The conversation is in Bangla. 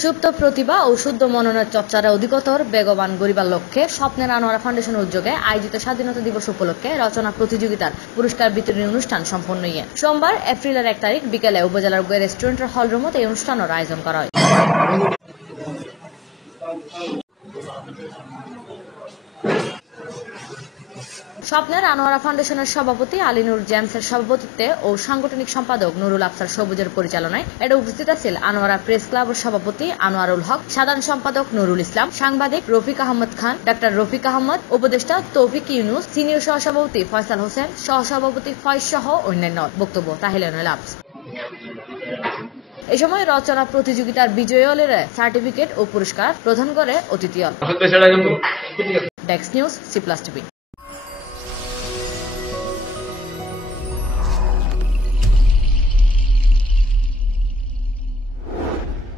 সুপ্ত প্রতিভা ও শুদ্ধ মননের চর্চার অধিকতর বেগবান গরিবার লক্ষ্যে স্বপ্নের আনোয়ারা ফাউন্ডেশনের উদ্যোগে আয়োজিত স্বাধীনতা দিবস উপলক্ষে রচনা প্রতিযোগিতার পুরস্কার বিতরণী অনুষ্ঠান সম্পন্ন হয়ে সোমবার এপ্রিলের 1 তারিখ বিকেলে উপজেলার রেস্টুরেন্টের হল রুমত এই অনুষ্ঠানের আয়োজন করা হয়। স্বপ্নের আনোয়ারা ফাউন্ডেশনের সভাপতি আলিনুর জেমসের সভাপতিত্বে ও সাংগঠনিক সম্পাদক নুরুল আফসার সবুজের পরিচালনায় এটা উপস্থিত আছেন আনোয়ারা প্রেস ক্লাবের সভাপতি আনোয়ারুল হক, সাধারণ সম্পাদক নুরুল ইসলাম, সাংবাদিক রফিক আহমদ খান, ডাক্তার রফিক আহমদ, উপদেষ্টা তৌফিক ইউনুস, সিনিয়র সহসভাপতি ফয়সাল হোসেন, সহসভাপতি ফয়েজ সহ অন্যান্য বক্তব্য তাহিলেন লাভস। এই সময় রচনা প্রতিযোগিতার বিজয়ীদের সার্টিফিকেট ও পুরস্কার প্রদান করে অতিথি। Desk news, C+TV।